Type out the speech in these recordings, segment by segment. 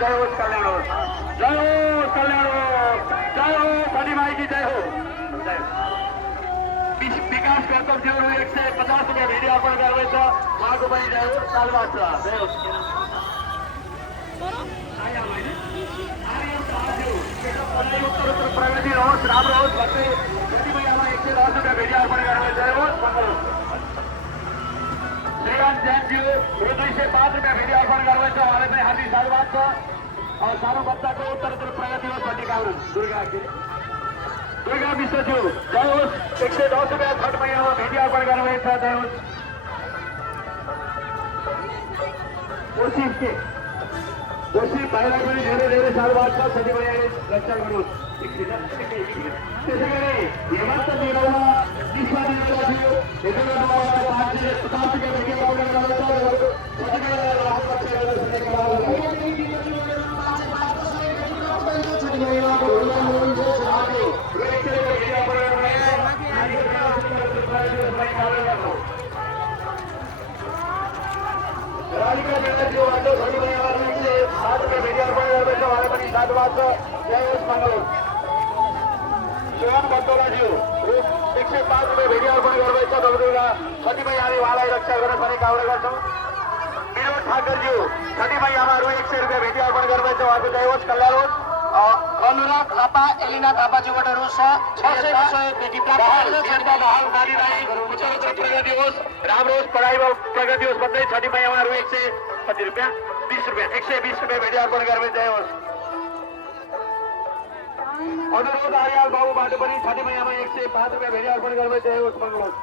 जय हो कल्याण हो, जय हो कल्याण हो, जय हो सनी भाई की जय हो। विकास गौतम जी 150 रुपये भेटी अर्पण करायचं उहाँको पनि जय हो सालबाद जय हो। उत्तरोत्तर प्रगति होस् राम्रो होस् भन्दै जति महिनामा 110 रुपये भेटी अर्पण गरेर जय होस् मङ्गल होस्। श्रीकान्त जैनज्यू 205 रुपये भेटी अर्पण गर्नुहुन्छ उहाँलाई पनि हार्दिक साधुवाद छ। सानो बच्चाको उत्तरोत्तर प्रगति होस् भन्ने कामना दुर्गा विश्वज्यू जय होस् 110 रुपये छठ महिनामा भेटी अर्पण गर्नुभएको छ जय होस्। कोशी भाइलाई पनि धेरै धेरै साधुवाद छ। सबै भाइले रक्षा गर्नुहोस्। त्यसै गरी हेमन्त जिल्लामा विश्व जिल्लाज्यू हेतुका नम्बर 550 रुपये भेटी अर्पण गर्नुहुन्छ राधिका बेटाज्यूबाट सबै भाइहरूले 7 रुपये भेटी अर्पण गर्दैछ उहाँलाई पनि साधुवाद छ जय होस् मङ्गल होस्। सोहन बटोलाज्यू 105 रुपये भेटी अर्पण गर्दैछ दुर्गा सबै भाइहरूले उहाँलाई रक्षा गर्न पनि कामना गर्छौँ। विनोद ठाकरज्यू सबै भाइहरू 100 रुपये भेटी अर्पण गर्दैछ उहाँको जय होस् कल्याण होस्। अनुराग थापा एलिना थापाज्यूबाट रु 600 भेटी प्रगति होस् राम्रो होस् पढाइमा प्रगति होस् भन्दै छठी मैयामा रु 100 रुपैयाँ 20 रुपैयाँ 120 रुपये भेटी अर्पण गर्दै जय होस्। अनुरोध आर्याल बाबुबाट पनि छठी मैयामा 105 रुपये भेटी अर्पण गर्दै जय होस् मङ्गल होस्।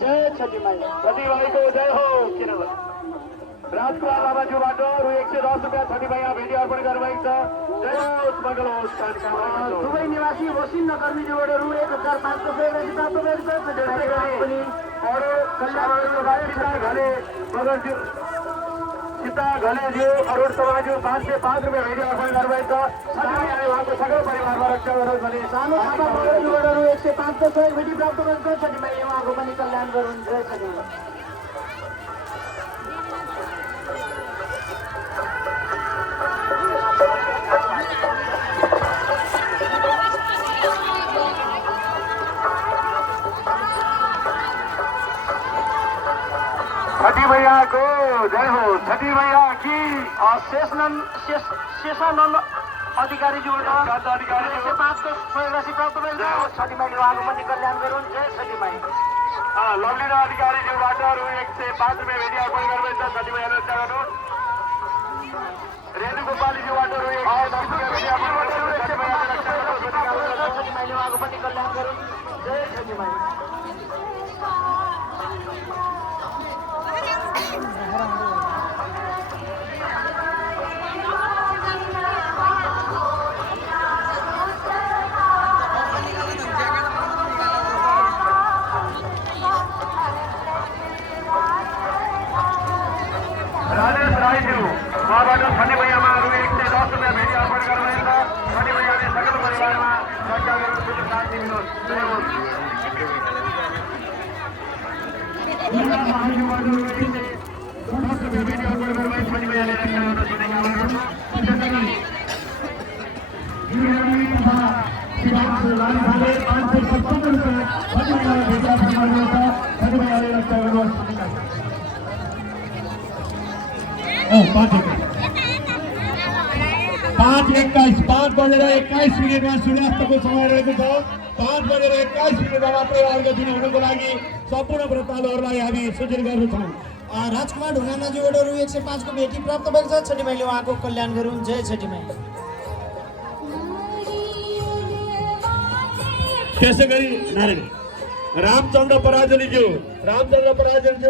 जय छठी माई छठी भाइको जय हो। किनभने राजकुमार लामाज्यूबाट रु 110 रुपैयाँ छठी मैया भेटी अर्पण गर्नुभएको छ जय होस् मङ्गल होस्। दुबई निवासी वसिन्द कर्मीज्यूबाट रु 1500 भेटी प्राप्त भएको छ। सीता घलेज्यू अरुण समाज्यू 505 रुपये भेटी अर्पण गर्नुभएको छ। सबै उहाँको सकल परिवारमा रक्षा गरोस् भने सानो थापा मगरज्यूबाट रु 105 भेटी प्राप्त गरेको छ। छठी माई उहाँको पनि कल्याण गरून् जय छठी माई। छठी मैया को जय हो। छठी मैया की शेषानन्द अधिकारीज्यूबाट 105 को सहयोग राशि प्राप्त भएको छ। छठी माईले उहाँको पनि कल्याण गरून् जय छठी माई। ललिना अधिकारीज्यूबाट रु 105 रुपये भेटी अर्पण गर्दैछ छठी मैयाले रक्षा गर्नुहोस्। रेणु गोपालीज्यूबाट रु 110 रुपये भेटी अर्पण गर्दैछ छठी मैयाले रक्षा गर्नुहोस्। छठी माईले उहाँको पनि कल्याण गरून् जय छठी माई। राजेश राईज्यू उहाँबाट छठी मैयामा रु 110 रुपये भेटी अर्पण गर्नुभएको छ। छठी मैयाले सकल परिवारमा रक्षा गर्नु सुख शान्ति मिलोस् जय होस्। भेटी अर्पण गर्नुभएको छठी मैयाले रक्षा गर्न सुने कामना गर्छु। पाँच 5:21 मिनटमा सूर्यास्तको समय रहेको छ। 5:21 मिनटमा मात्रै अर्घ दिन हुनुको लागि सम्पूर्ण व्रतालुहरूलाई हामी सूचित गर्दछौँ। राजकुमार ढुङ्गानाज्यूबाट रु 105 को भेटी प्राप्त भएको छ। छठी माईले उहाँको कल्याण गरून् जय छठी माई। त्यसै गरी रामचन्द्र पराजुलीज्यू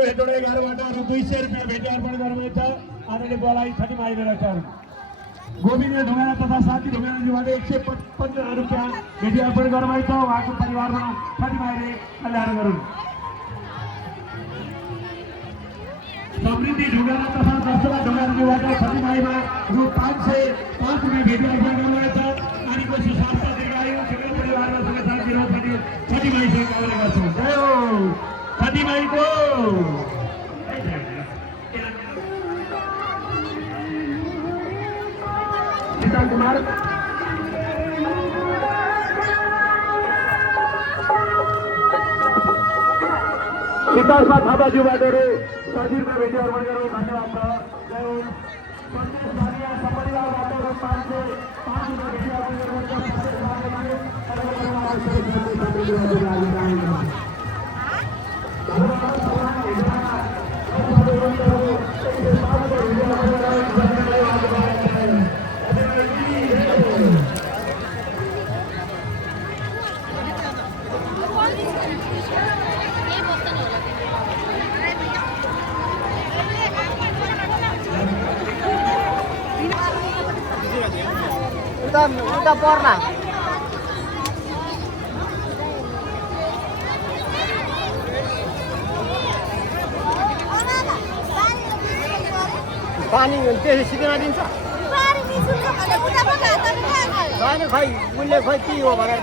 हेटोडा 11बाट रु 200 रुपैयाँ भेटी अर्पण गर्नुभएको छ। आदरणीय बुवालाई छठी माईले रक्षा गरून्। गोविन्द ढुङ्गाना तथा साथी ढुङ्गानाज्यूबाट 115 रुपैयाँ भेटी अर्पण गर्नुभएको छ। उहाँको परिवारमा छठी माईले कल्याण गरून्। समृद्धि ढुङ्गाना तथा दशला ढुङ्गानाज्यूबाट छठी माईमा रु 505 रुपैयाँ भेटी अर्पण गर्नुभएको छ। नानीको सुस्वास्थ्य दीर्घायु सकल परिवारमा सुख शान्ति साथीभाइसँग कामना गर्छौँ। जय हो साथीभाइको। शीतल कुमार विकासमा थापा ज्यूबाटहरू सजिलो भेटी अर्पण गरौँ। धन्यवाद छ। जय हो सन्देश भानिया सपरिवारबाट रु 505 भेटी अर्पण उता पर्ला पानी त्यसै सिधैमा दिन्छ खै उसले खै के हो भनेर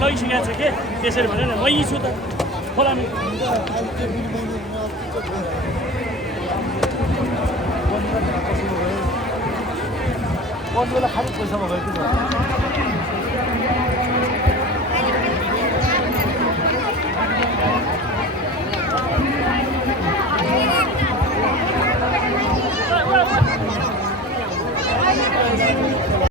लैसिकेको छ के त्यसरी भनेर मै छु त खोलामा खालि पैसा भयो